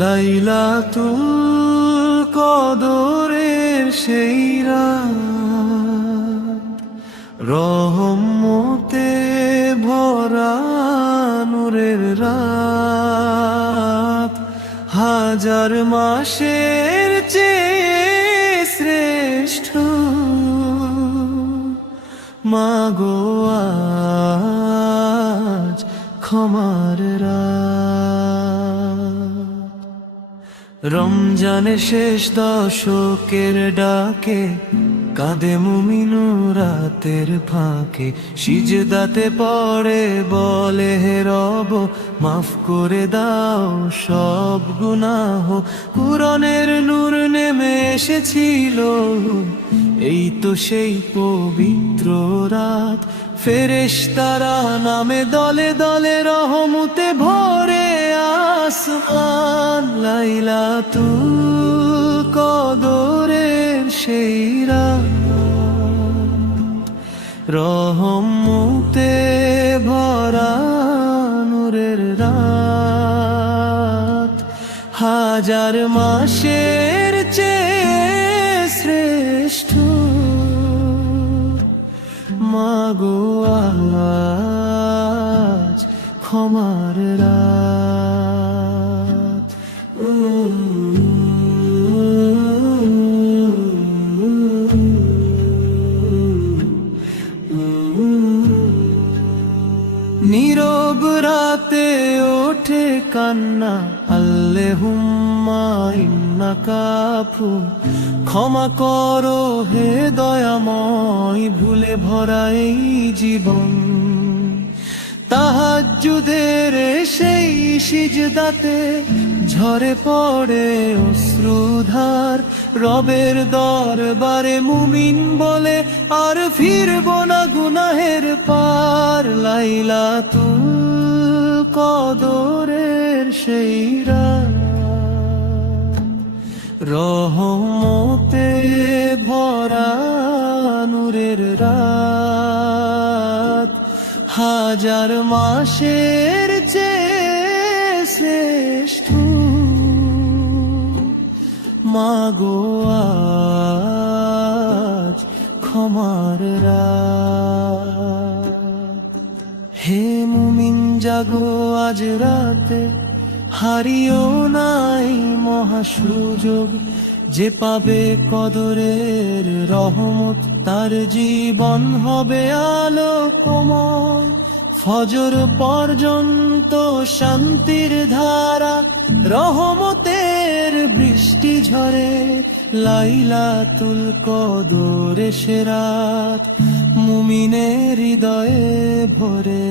লাইলাতুল কদরের সেই রাত, রহমতে ভরা নূরের রাত, হাজার মাসের চেয়ে শ্রেষ্ঠ মাগো আজ ক্ষমার রাত। রমজানের শেষ দশকের ডাকে কাঁদে মুমিন রাতের ফাঁকে, সিজদাতে পড়ে বলে হে রব মাফ করে দাও সব গুনাহ। কুরআনের নূর নেমে এসেছিল, এই তো সেই পবিত্র রাত। ফেরেশতারা নামে দলে দলে, রহমতে ভরে আসমান। লাইলাতুল কদরের সেই রাত, রহমতে ভরা নূরের রাত, হাজার মাসের চেয়ে শ্রেষ্ঠ মাগো আজ ক্ষমার রাত। নীরব রাতে ওঠে কান্না, আল্লাহুম্মা ইন্নাকা আফু, ক্ষমা করো হে দয়াময়, ভুলে ভরা এই জীবন। তাহাজ্জুদের সেই সিজদাতে ঝরে পড়ে অশ্রুধার, রবের দরবারে মুমিন বলে আর ফিরব না গুনাহের পার। লাইলাতুল কদরের সেই রাত, রহমতে ভরা নূরের রাত, হাজার মাসের চেয়ে শ্রেষ্ঠ মাগো আজ ক্ষমার রাত। হে মুমিন জাগো আজ রাতে, হারিও নাই মহা সুযোগ। যে পাবে কদরের রহমত, তার জীবন হবে আলোকময়। ফজর পর্যন্ত শান্তির ধারা, রহমতের বৃষ্টি ঝরে। লাইলাতুল কদরের সে রাত, মুমিনের হৃদয়ে ভরে।